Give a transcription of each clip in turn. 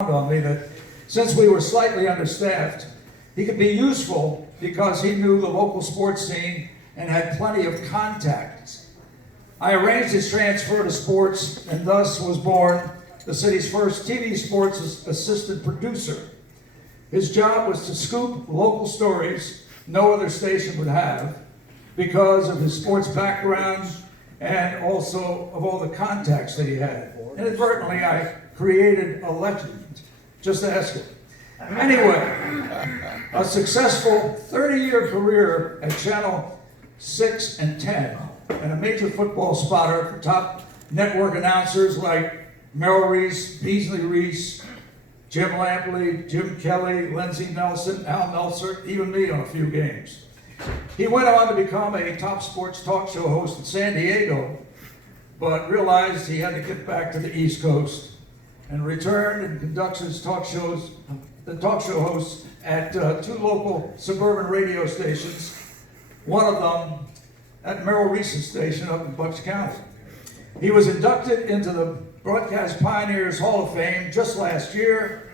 on me that since we were slightly understaffed, he could be useful because he knew the local sports scene and had plenty of contacts. I arranged his transfer to sports, and thus was born the city's first TV sports assistant producer. His job was to scoop local stories no other station would have because of his sports background and also of all the contacts that he had. Inadvertently, I created a legend. Just ask him. Anyway, a successful 30-year career at Channel 6 and 10, and a major football spotter for top network announcers like Merrill Reese, Beasley Reese, Jim Lampley, Jim Kelly, Lindsey Nelson, Al Meltzer, even me on a few games. He went on to become a top sports talk show host in San Diego, but realized he had to get back to the East Coast and returned and conducts his talk show hosts at two local suburban radio stations, one of them at Merrill Reese's station up in Bucks County. He was inducted into the Broadcast Pioneers Hall of Fame just last year,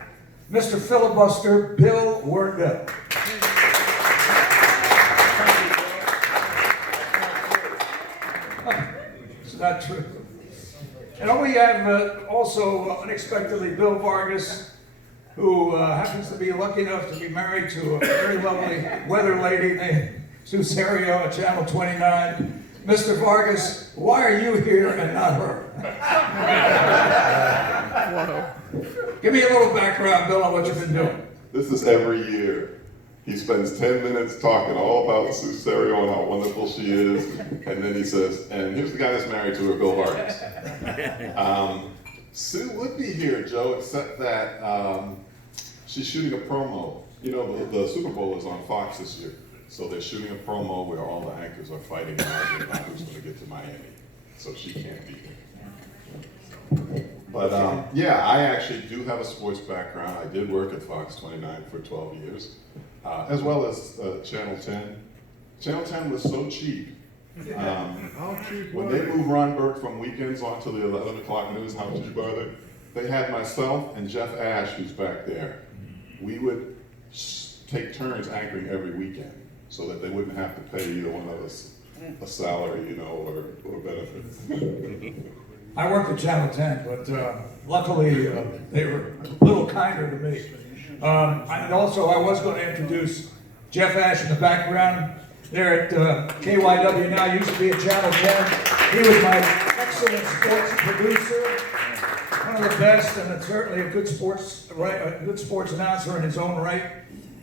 Mr. Filibuster Bill Werdell. It's not true. And we have also unexpectedly Bill Vargas, who happens to be lucky enough to be married to a very lovely weather lady named Sue Serio at Channel 29. Mr. Vargas, why are you here and not her? Give me a little background, Bill, on what you've been doing. This is every year. He spends 10 minutes talking all about Sue Serio and how wonderful she is, and then he says, and here's the guy that's married to her, Bill Vargas. Sue would be here, Joe, except that she's shooting a promo. You know, the Super Bowl is on Fox this year, so they're shooting a promo where all the anchors are fighting about who's going to get to Miami, so she can't be here. But yeah, I actually do have a sports background. I did work at Fox 29 for 12 years. As well as Channel 10. Channel 10 was so cheap. When they moved Ron Burke from weekends onto the 11 o'clock news, how cheap are they? They had myself and Jeff Ash, who's back there. We would take turns anchoring every weekend so that they wouldn't have to pay either one of us a salary, you know, or benefits. I worked at Channel 10, but luckily they were a little kinder to me. And also, I was going to introduce Jeff Ash in the background there at KYW now, used to be at Channel 10. He was my excellent sports producer, one of the best, and certainly a good sports announcer in his own right,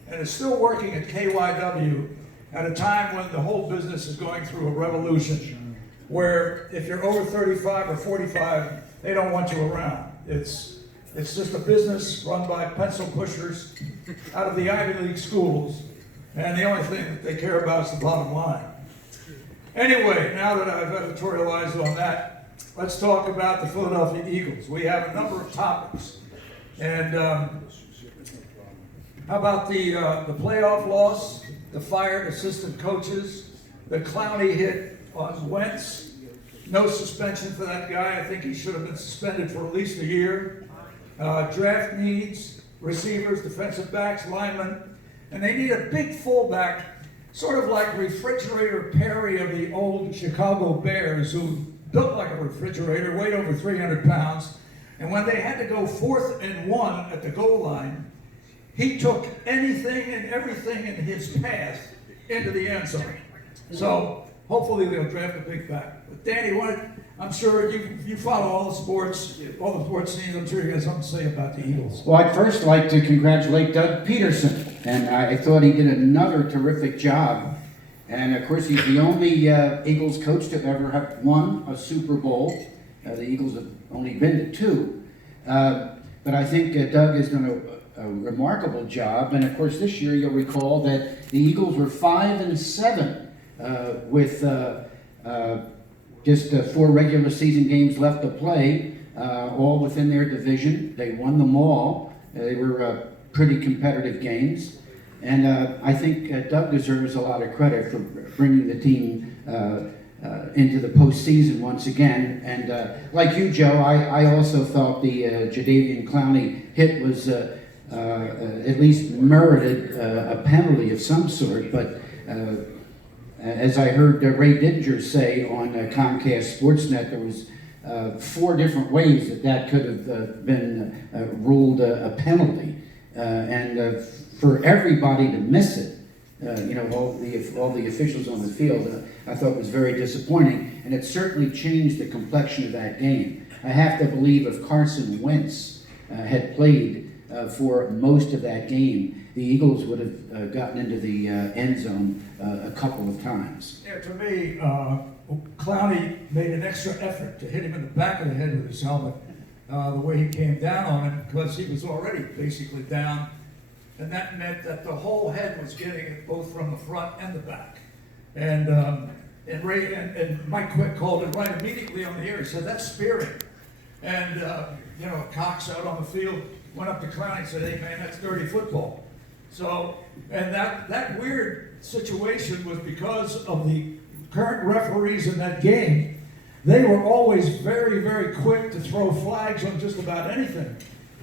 and is still working at KYW at a time when the whole business is going through a revolution, where if you're over 35 or 45, they don't want you around. It's just a business run by pencil pushers out of the Ivy League schools, and the only thing that they care about is the bottom line. Anyway, now that I've editorialized on that, let's talk about the Philadelphia Eagles. We have a number of topics. And how about the playoff loss, the fired assistant coaches, the Clowney hit on Wentz, no suspension for that guy. I think he should have been suspended for at least a year. Draft needs, receivers, defensive backs, linemen, and they need a big fullback, sort of like Refrigerator Perry of the old Chicago Bears, who built like a refrigerator, weighed over 300 pounds, and when they had to go 4th and 1 at the goal line, he took anything and everything in his path into the end zone. So hopefully they'll draft a big back. But Danny, I'm sure you follow all the sports scenes. I'm sure you have something to say about the Eagles. Well, I'd first like to congratulate Doug Peterson, and I thought he did another terrific job. And of course, he's the only Eagles coach to ever have won a Super Bowl. The Eagles have only been to 2. But I think Doug has done a remarkable job. And of course, this year you'll recall that the Eagles were 5-7 with just 4 regular season games left to play, all within their division. They won them all. They were pretty competitive games. And I think Doug deserves a lot of credit for bringing the team into the postseason once again. And like you, Joe, I also felt the Jadeveon Clowney hit was at least merited a penalty of some sort. But as I heard Ray Didinger say on Comcast Sportsnet, there was 4 different ways that could have been ruled a penalty. And for everybody to miss it, all the officials on the field, I thought was very disappointing, and it certainly changed the complexion of that game. I have to believe if Carson Wentz had played for most of that game, the Eagles would have gotten into the end zone a couple of times. Yeah, to me, Clowney made an extra effort to hit him in the back of the head with his helmet, the way he came down on him, because he was already basically down. And that meant that the whole head was getting it both from the front and the back. And Ray and Mike Quick called it right immediately on the air. He said, "That's spearing." And Cox out on the field went up to Clowney and said, "Hey man, that's dirty football." So, and that weird situation was because of the current referees in that game. They were always very, very quick to throw flags on just about anything.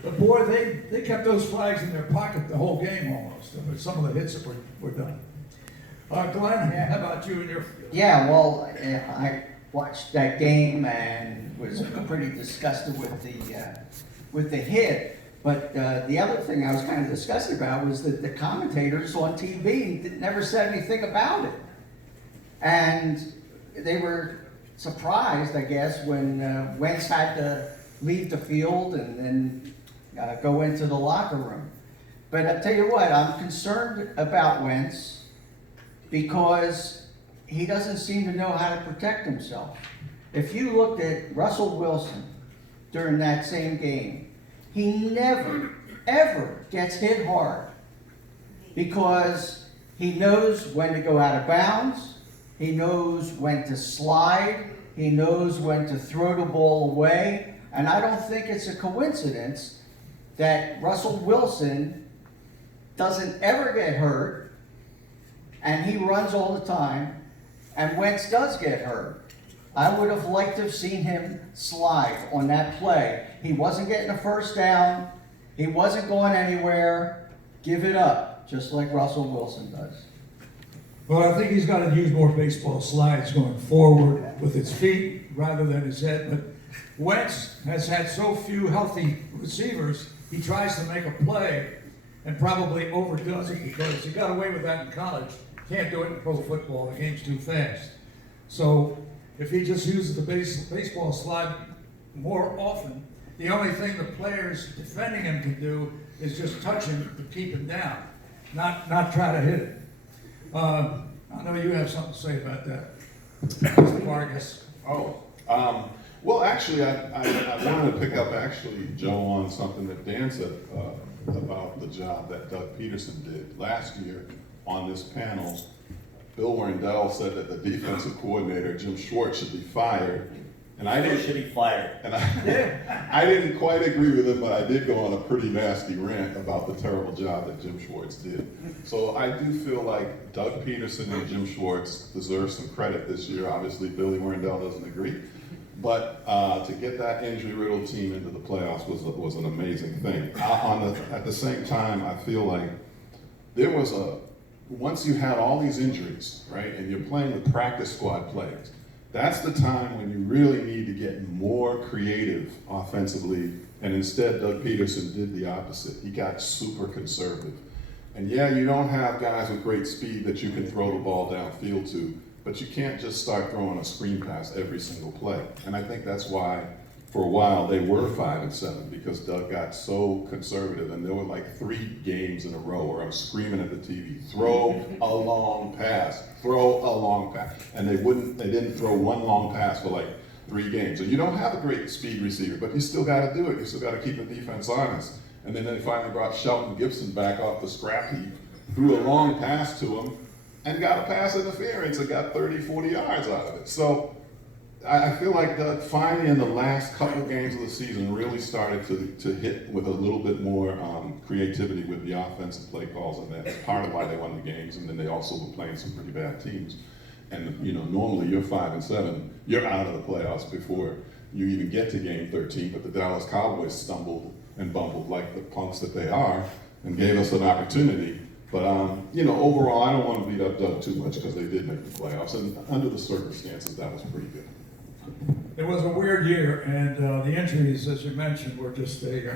But boy, they kept those flags in their pocket the whole game almost. I mean, some of the hits that were done. Glenn, how about you and your? Yeah, well, I watched that game and was pretty disgusted with the hit. But the other thing I was kind of disgusted about was that the commentators on TV never said anything about it, and they were surprised, I guess, when Wentz had to leave the field and then go into the locker room. But I tell you what, I'm concerned about Wentz because he doesn't seem to know how to protect himself. If you looked at Russell Wilson during that same game, he never, ever gets hit hard because he knows when to go out of bounds, he knows when to slide, he knows when to throw the ball away, and I don't think it's a coincidence that Russell Wilson doesn't ever get hurt, and he runs all the time, and Wentz does get hurt. I would have liked to have seen him slide on that play. He wasn't getting a first down. He wasn't going anywhere. Give it up, just like Russell Wilson does. Well, I think he's got to use more baseball slides going forward with his feet rather than his head. But Wentz has had so few healthy receivers, he tries to make a play and probably overdoes it because he got away with that in college. Can't do it in pro football. The game's too fast. So if he just uses the baseball slide more often, the only thing the players defending him can do is just touch him to keep him down, not try to hit it. I know you have something to say about that, Mr. Vargas. Well, actually, I wanted to pick up, actually, Joe, on something that Dan said about the job that Doug Peterson did. Last year on this panel, Bill Wendell said that the defensive coordinator, Jim Schwartz, should be fired. And I didn't, should be fired. And I didn't quite agree with him, but I did go on a pretty nasty rant about the terrible job that Jim Schwartz did. So I do feel like Doug Peterson and Jim Schwartz deserve some credit this year. Obviously, Billy Wendell doesn't agree. But to get that injury-riddled team into the playoffs was an amazing thing. At the same time, I feel like there was once you had all these injuries, right, and you're playing with practice squad players, that's the time when you really need to get more creative offensively, and instead Doug Peterson did the opposite. He got super conservative. And yeah, you don't have guys with great speed that you can throw the ball downfield to, but you can't just start throwing a screen pass every single play. And I think that's why, for a while, they were 5-7, because Doug got so conservative, and there were like 3 games in a row where I'm screaming at the TV, throw a long pass, throw a long pass. And they didn't throw one long pass for like 3 games. So you don't have a great speed receiver, but you still gotta do it. You still gotta keep the defense honest. And then they finally brought Shelton Gibson back off the scrap heap, threw a long pass to him, and got a pass interference and got 30, 40 yards out of it. So I feel like Doug finally in the last couple games of the season really started to hit with a little bit more creativity with the offensive play calls, and that's part of why they won the games, and then they also were playing some pretty bad teams. And, you know, normally you're 5-7, you're out of the playoffs before you even get to game 13, but the Dallas Cowboys stumbled and bumbled like the punks that they are and gave us an opportunity. But, you know, overall, I don't want to beat up Doug too much because they did make the playoffs, and under the circumstances, that was pretty good. It was a weird year, and the injuries, as you mentioned, were just a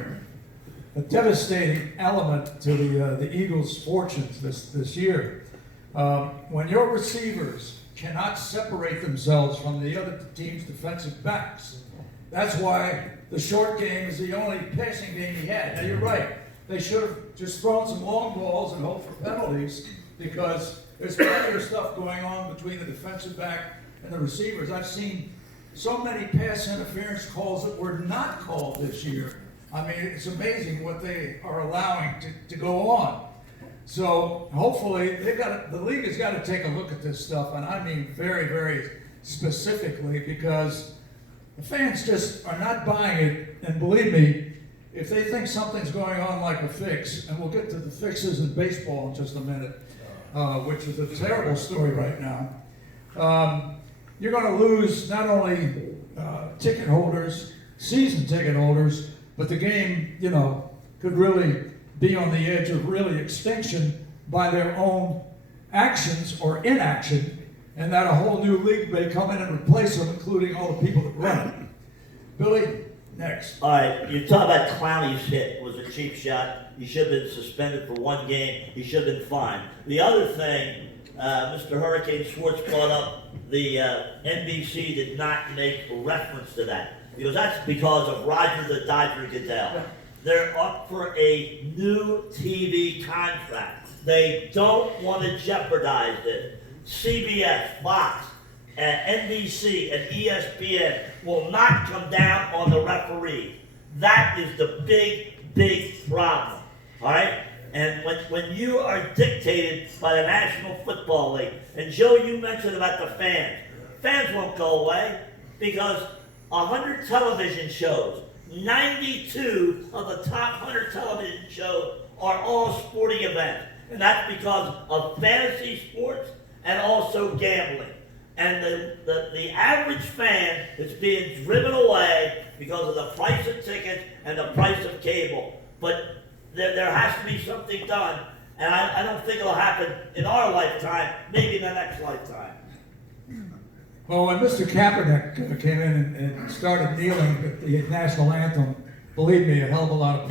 devastating element to the Eagles' fortunes this year. When your receivers cannot separate themselves from the other team's defensive backs, that's why the short game is the only passing game he had. Now, you're right. They should have just thrown some long balls and hoped for penalties, because there's plenty of stuff going on between the defensive back and the receivers. I've seen so many pass interference calls that were not called this year. I mean, it's amazing what they are allowing to go on. So hopefully the league has got to take a look at this stuff, and I mean very, very specifically, because the fans just are not buying it. And believe me, if they think something's going on like a fix, and we'll get to the fixes in baseball in just a minute, which is a terrible story right now, you're going to lose not only ticket holders, season ticket holders, but the game, you know, could really be on the edge of really extinction by their own actions or inaction, and that a whole new league may come in and replace them, including all the people that run it. Billy, next. All right, you talk about Clowney's hit was a cheap shot. He should have been suspended for 1 game. He should have been fined. The other thing, Mr. Hurricane Schwartz brought up, the NBC did not make a reference to that, because that's because of Roger the Dodger Goodell. They're up for a new TV contract. They don't want to jeopardize it. CBS, Fox, and NBC, and ESPN will not come down on the referee. That is the big, big problem. All right? And when you are dictated by the National Football League, and Joe, you mentioned about the fans. Fans won't go away, because 100 television shows, 92 of the top 100 television shows are all sporting events. And that's because of fantasy sports and also gambling. And the average fan is being driven away because of the price of tickets and the price of cable. But there has to be something done. And I don't think it'll happen in our lifetime, maybe in the next lifetime. Well, when Mr. Kaepernick came in and started kneeling at the national anthem, believe me, a hell of a lot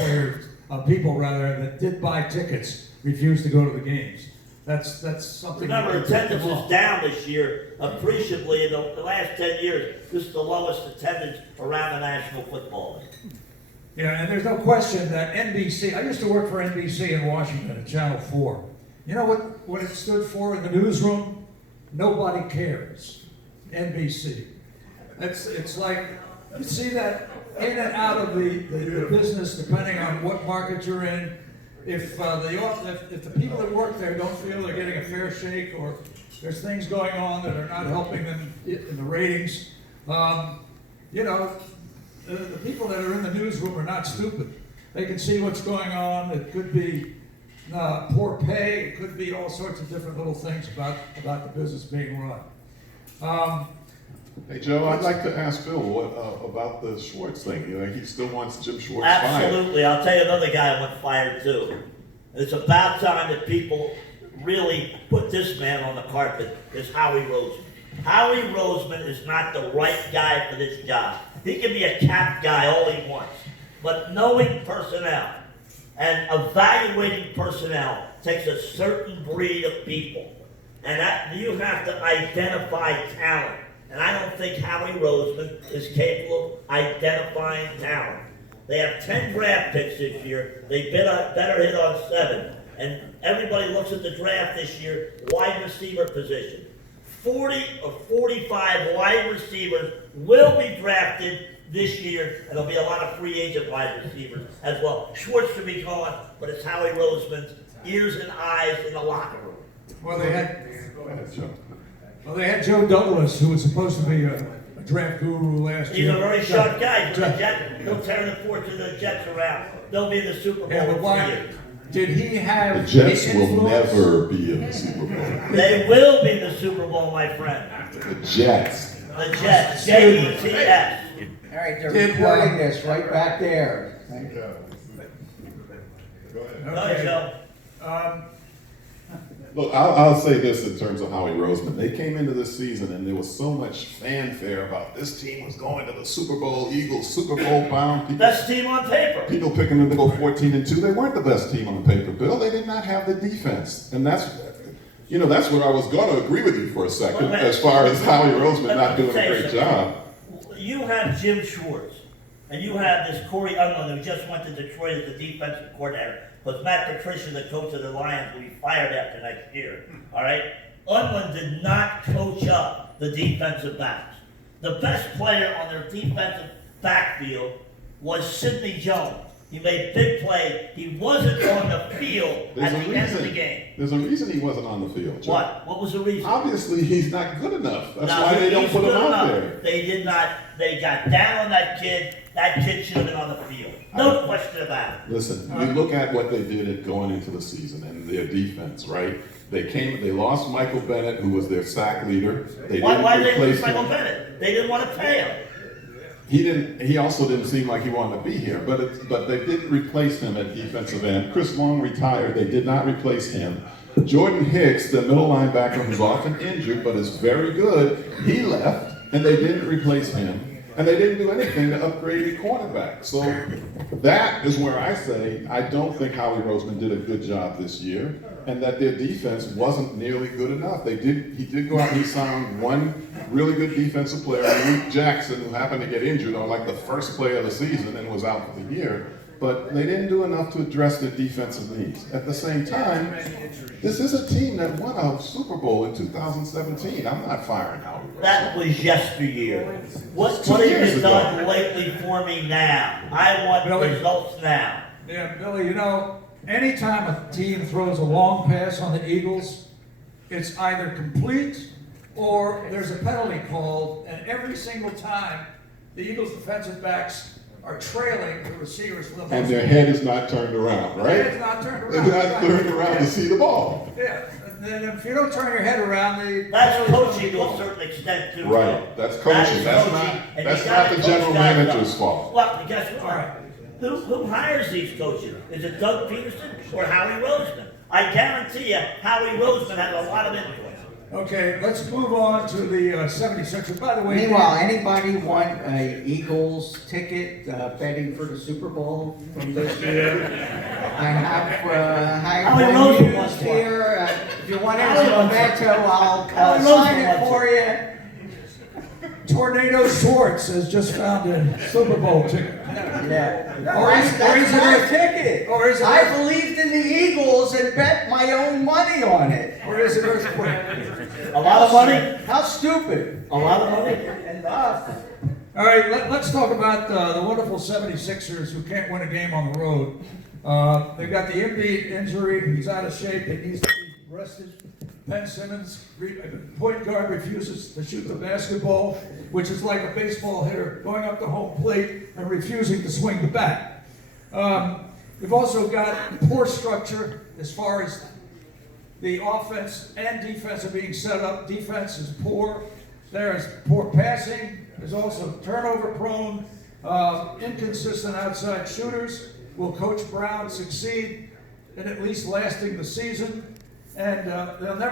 of people that did buy tickets refused to go to the games. That's something. Remember, attendance is down this year appreciably in the last 10 years. This is the lowest attendance around the National Football League. Yeah, and there's no question that NBC, I used to work for NBC in Washington at Channel 4. You know what it stood for in the newsroom? Nobody cares. NBC. It's like, you see that in and out of the business, depending on what market you're in. If the people that work there don't feel they're getting a fair shake, or there's things going on that are not helping them in the ratings, you know, the people that are in the newsroom are not stupid. They can see what's going on. It could be poor pay. It could be all sorts of different little things about the business being run. Hey, Joe, I'd like to ask Phil about the Schwartz thing. You know, he still wants Jim Schwartz fired. Absolutely. I'll tell you another guy I want fired too. It's about time that people really put this man on the carpet, is Howie Roseman. Howie Roseman is not the right guy for this job. He can be a cap guy all he wants, but knowing personnel and evaluating personnel takes a certain breed of people. And that you have to identify talent. And I don't think Howie Roseman is capable of identifying talent. They have 10 draft picks this year. They better hit on 7. And everybody looks at the draft this year, wide receiver position. 40 or 45 wide receivers will be drafted this year, and there'll be a lot of free agent wide receivers as well. Schwartz should be gone, but it's Howie Roseman's ears and eyes in the locker room. Well, they had Go ahead, Joe. Joe Douglas, who was supposed to be a draft guru last He's year. a very sharp guy. He'll tear the fortune of the Jets around. They'll be in the Super Bowl Yeah, but in 3 years. did he have The Jets will influence? never be in the Super Bowl. They will be in the Super Bowl, my friend. The Jets. The Jets, Jets. All right, they're Did, recording this right back there. Right? Go ahead, Joe. Look, I'll say this in terms of Howie Roseman. They came into this season and there was so much fanfare about this team was going to the Super Bowl, Eagles, Super Bowl bound. Best team on paper. People picking them to go 14-2. They weren't the best team on paper, Bill. They did not have the defense. And that's where I was going to agree with you for a second, as far as Howie Roseman not doing a great job. You have Jim Schwartz, and you have this Corey Unwin who just went to Detroit as the defensive coordinator. But Matt Patricia, the coach of the Lions, will be fired after next year. All right? Unwin did not coach up the defensive backs. The best player on their defensive backfield was Sidney Jones. He made big plays. He wasn't on the field at the end of the game. There's a reason he wasn't on the field, Joe. What? What was the reason? Obviously, he's not good enough. That's Now, why they don't he's put him good out enough. there. They did not. They got down on that kid. That kid should have been on the field. No question about it. Listen, you look at what they did going into the season and their defense, right? They lost Michael Bennett, who was their sack leader. Why did they replace lose Michael him. Bennett? They didn't want to pay him. He also didn't seem like he wanted to be here, but they didn't replace him at defensive end. Chris Long retired. They did not replace him. Jordan Hicks, the middle linebacker who's often injured but is very good, he left, and they didn't replace him. And they didn't do anything to upgrade the cornerback. So that is where I say I don't think Howie Roseman did a good job this year, and that their defense wasn't nearly good enough. He did go out and he signed one really good defensive player, Luke Jackson, who happened to get injured on like the first play of the season and was out for the year. But they didn't do enough to address their defensive needs. At the same time, this is a team that won a Super Bowl in 2017. I'm not firing Howie Roseman. That was yesteryear. What have years you ago. done lately for me now? I want Billy. results now. Yeah, Billy, anytime a team throws a long pass on the Eagles, it's either complete or there's a penalty called, and every single time the Eagles defensive backs are trailing the receivers for the most And their head is not turned around, Their head's right? not turned They're around. not turned around to see the ball. Yeah, and then if you don't turn your head around, That's coaching to a certain extent too. Right, that's coaching. That's coaching, and not you gotta the coach general guys up. manager's fault. Well, guess what? All right. Who hires these coaches? Is it Doug Peterson or Howie Roseman? I guarantee you, Howie Roseman has a lot of influence. Okay, let's move on to the 76ers. By the way, Meanwhile, anybody want a Eagles ticket betting for the Super Bowl from this year? I have Howie hired Roseman one wants one. here. If you want it as Howie a wants memento, I'll Howie sign Roseman it wants for you. Tornado Schwartz has just found a Super Bowl ticket. Yeah. Or is- or is That's it my a- ticket. or is it I a- believed in the Eagles and bet my own money on it. Or is it earthquake? A lot of money. How stupid. A lot of money. Enough. All right, let's talk about the wonderful 76ers who can't win a game on the road. They've got the Embiid injury. He's out of shape. He needs to be rested. Ben Simmons, point guard, refuses to shoot the basketball, which is like a baseball hitter going up the home plate and refusing to swing the bat. We've also got poor structure as far as the offense and defense are being set up. Defense is poor. There is poor passing. There's also turnover prone, inconsistent outside shooters. Will Coach Brown succeed in at least lasting the season? And they'll never